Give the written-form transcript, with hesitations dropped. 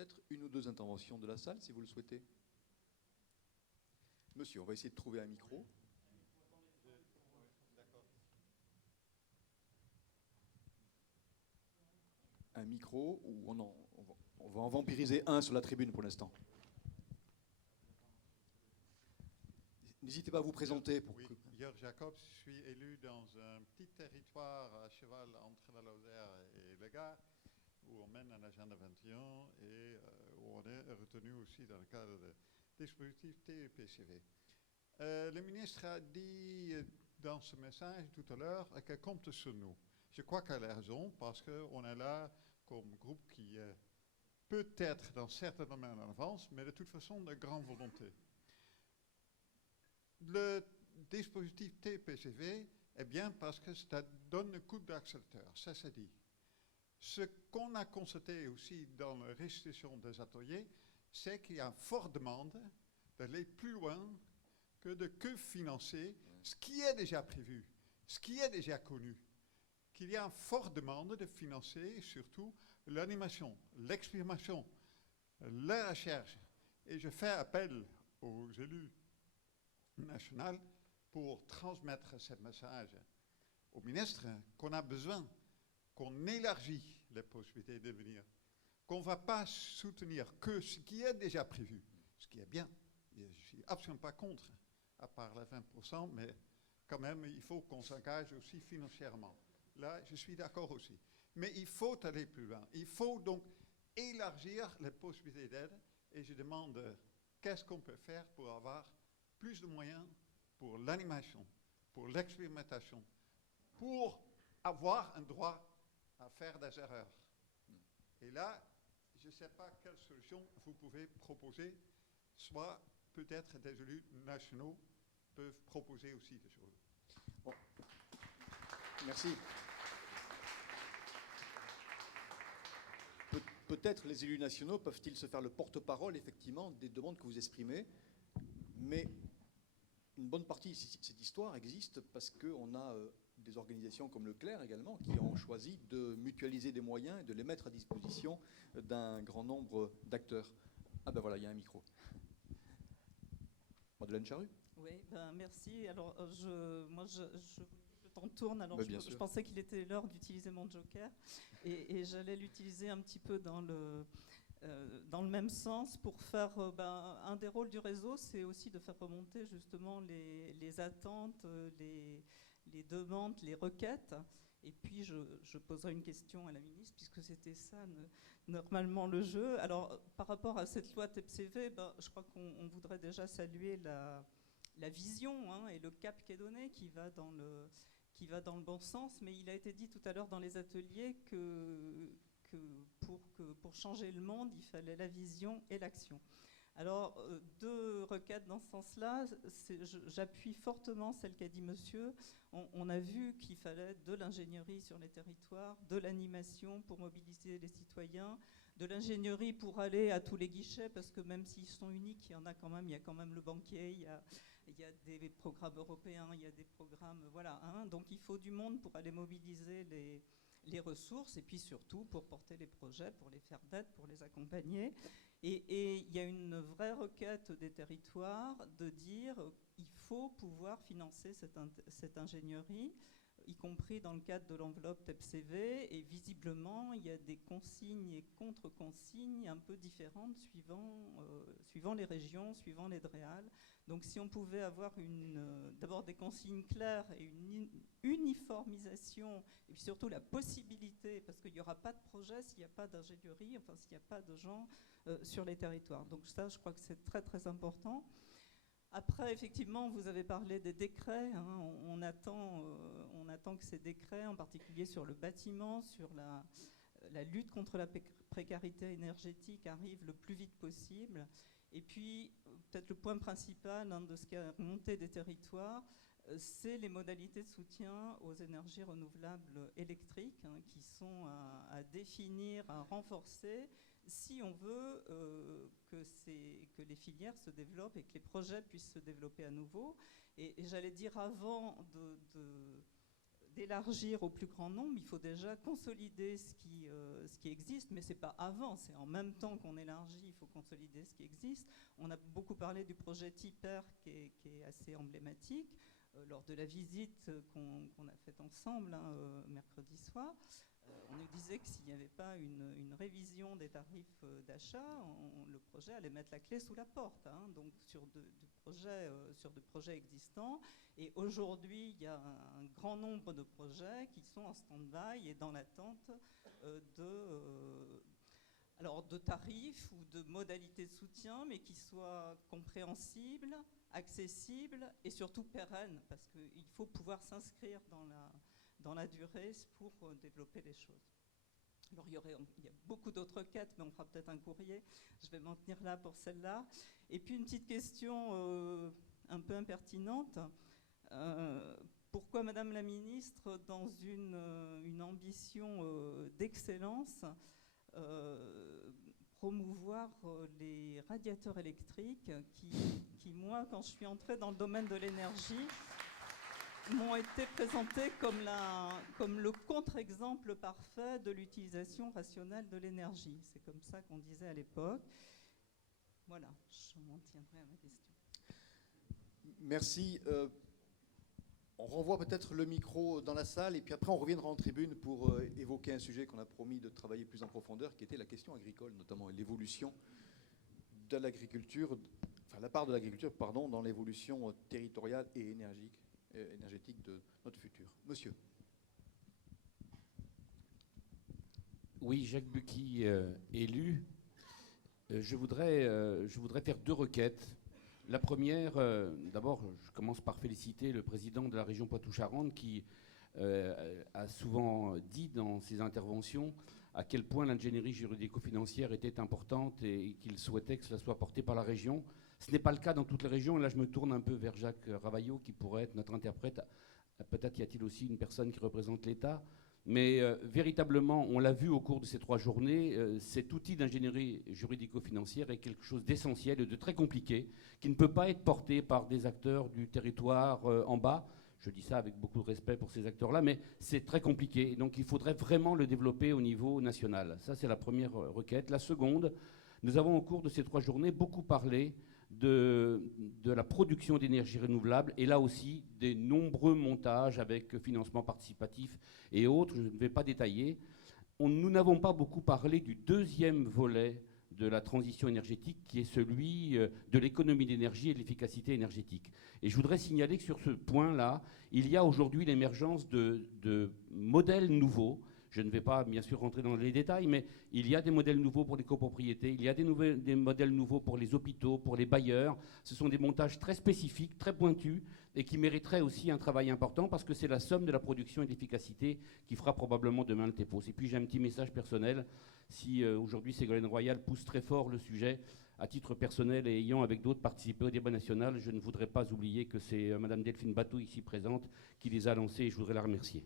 peut-être une ou deux interventions de la salle, si vous le souhaitez. Monsieur, on va essayer de trouver un micro. Un micro, ou on va en vampiriser un sur la tribune pour l'instant. N'hésitez pas à vous présenter. Oui, Jörg Jacobs, je suis élu dans un petit territoire à cheval entre la Lozère et le Gard, où on mène un agenda 21 et où on est retenu aussi dans le cadre du dispositif TEPCV. Le ministre a dit dans ce message tout à l'heure qu'elle compte sur nous. Je crois qu'elle a raison, parce qu'on est là comme groupe qui est peut-être dans certains domaines en avance, mais de toute façon de grande volonté. Le dispositif TPCV est bien parce que ça donne le coup d'accélérateur, ça c'est dit. Ce qu'on a constaté aussi dans la restitution des ateliers, c'est qu'il y a une forte demande d'aller plus loin que financer ce qui est déjà prévu, ce qui est déjà connu. Qu'il y a une forte demande de financer surtout l'animation, l'expérimentation, la recherche. Et je fais appel aux élus national pour transmettre ce message au ministre qu'on a besoin, qu'on élargit les possibilités de venir, qu'on ne va pas soutenir que ce qui est déjà prévu, ce qui est bien. Et je ne suis absolument pas contre, à part les 20%, mais quand même, il faut qu'on s'engage aussi financièrement. Là, je suis d'accord aussi. Mais il faut aller plus loin. Il faut donc élargir les possibilités d'aide, et je demande qu'est-ce qu'on peut faire pour avoir plus de moyens pour l'animation, pour l'expérimentation, pour avoir un droit à faire des erreurs. Et là, je ne sais pas quelle solution vous pouvez proposer, soit peut-être des élus nationaux peuvent proposer aussi des choses. Bon. Merci. Peut-être les élus nationaux peuvent-ils se faire le porte-parole, effectivement, des demandes que vous exprimez, mais une bonne partie de cette histoire existe parce qu'on a des organisations comme le Clerc également qui ont choisi de mutualiser des moyens et de les mettre à disposition d'un grand nombre d'acteurs. Ah ben voilà, il y a un micro. Madeleine Charrue ? Oui, ben merci. Alors, le temps tourne, alors je pensais qu'il était l'heure d'utiliser mon joker et j'allais l'utiliser un petit peu dans le même sens pour faire un des rôles du réseau, c'est aussi de faire remonter justement les attentes, les demandes, les requêtes. Et puis je poserai une question à la ministre, puisque c'était ça normalement le jeu. Alors par rapport à cette loi TEPCV, je crois qu'on voudrait déjà saluer la vision et le cap qui est donné, qui va dans le bon sens. Mais il a été dit tout à l'heure dans les ateliers que pour changer le monde, il fallait la vision et l'action. Alors, deux requêtes dans ce sens-là. J'appuie fortement celle qu'a dit monsieur. On a vu qu'il fallait de l'ingénierie sur les territoires, de l'animation pour mobiliser les citoyens, de l'ingénierie pour aller à tous les guichets, parce que même s'ils sont uniques, il y a quand même le banquier, il y a des programmes européens, il y a des programmes... Voilà, donc il faut du monde pour aller mobiliser les ressources, et puis surtout pour porter les projets, pour les faire naître, pour les accompagner. Et il y a une vraie requête des territoires de dire il faut pouvoir financer cette ingénierie, y compris dans le cadre de l'enveloppe TEPCV, et visiblement il y a des consignes et contre-consignes un peu différentes suivant les régions, suivant les DREAL. Donc si on pouvait avoir d'abord des consignes claires et une uniformisation, et puis surtout la possibilité, parce qu'il n'y aura pas de projet s'il n'y a pas d'ingénierie, enfin s'il n'y a pas de gens sur les territoires. Donc ça, je crois que c'est très très important. Après, effectivement, vous avez parlé des décrets. On attend que ces décrets, en particulier sur le bâtiment, sur la lutte contre la précarité énergétique, arrivent le plus vite possible. Et puis, peut-être le point principal de ce qui a remonté des territoires, c'est les modalités de soutien aux énergies renouvelables électriques qui sont à définir, à renforcer, si on veut que les filières se développent et que les projets puissent se développer à nouveau. Et j'allais dire, avant d'élargir au plus grand nombre, il faut déjà consolider ce qui existe, mais ce n'est pas avant, c'est en même temps qu'on élargit, il faut consolider ce qui existe. On a beaucoup parlé du projet TIPER qui est assez emblématique lors de la visite qu'on a faite ensemble mercredi soir. On nous disait que s'il n'y avait pas une révision des tarifs d'achat, le projet allait mettre la clé sous la porte, donc sur de projets existants. Et aujourd'hui, il y a un grand nombre de projets qui sont en stand-by et dans l'attente de tarifs ou de modalités de soutien, mais qui soient compréhensibles, accessibles et surtout pérennes, parce qu'il faut pouvoir s'inscrire dans la durée pour développer les choses. Alors il y a beaucoup d'autres quêtes, mais on fera peut-être un courrier. Je vais m'en tenir là pour celle-là. Et puis une petite question un peu impertinente. Pourquoi, Madame la Ministre, dans une ambition d'excellence, promouvoir les radiateurs électriques qui, moi, quand je suis entrée dans le domaine de l'énergie, m'ont été présentés comme le contre-exemple parfait de l'utilisation rationnelle de l'énergie. C'est comme ça qu'on disait à l'époque. Voilà, je m'en tiendrai à ma question. Merci. On renvoie peut-être le micro dans la salle et puis après on reviendra en tribune pour évoquer un sujet qu'on a promis de travailler plus en profondeur, qui était la question agricole, notamment l'évolution de l'agriculture, enfin la part de l'agriculture, pardon, dans l'évolution territoriale et énergétique de notre futur. Monsieur. Oui, Jacques Bucky, élu. Je voudrais faire deux requêtes. La première, d'abord, je commence par féliciter le président de la région Poitou-Charentes qui a souvent dit dans ses interventions à quel point l'ingénierie juridico-financière était importante et qu'il souhaitait que cela soit porté par la région. Ce n'est pas le cas dans toutes les régions. Et là, je me tourne un peu vers Jacques Ravaillot qui pourrait être notre interprète. Peut-être y a-t-il aussi une personne qui représente l'État. Mais véritablement, on l'a vu au cours de ces 3 journées, cet outil d'ingénierie juridico-financière est quelque chose d'essentiel et de très compliqué, qui ne peut pas être porté par des acteurs du territoire en bas. Je dis ça avec beaucoup de respect pour ces acteurs-là, mais c'est très compliqué. Donc il faudrait vraiment le développer au niveau national. Ça, c'est la première requête. La seconde, nous avons au cours de ces 3 journées beaucoup parlé de la production d'énergie renouvelable et là aussi des nombreux montages avec financement participatif et autres, je ne vais pas détailler. Nous n'avons pas beaucoup parlé du deuxième volet de la transition énergétique qui est celui de l'économie d'énergie et de l'efficacité énergétique. Et je voudrais signaler que sur ce point-là, il y a aujourd'hui l'émergence de modèles nouveaux. Je ne vais pas, bien sûr, rentrer dans les détails, mais il y a des modèles nouveaux pour les copropriétés, il y a des modèles nouveaux pour les hôpitaux, pour les bailleurs. Ce sont des montages très spécifiques, très pointus, et qui mériteraient aussi un travail important, parce que c'est la somme de la production et de l'efficacité qui fera probablement demain le TEPOS. Et puis j'ai un petit message personnel. Si aujourd'hui Ségolène Royal pousse très fort le sujet, à titre personnel et ayant avec d'autres participé au débat national, je ne voudrais pas oublier que c'est Madame Delphine Bateau, ici présente, qui les a lancés, et je voudrais la remercier.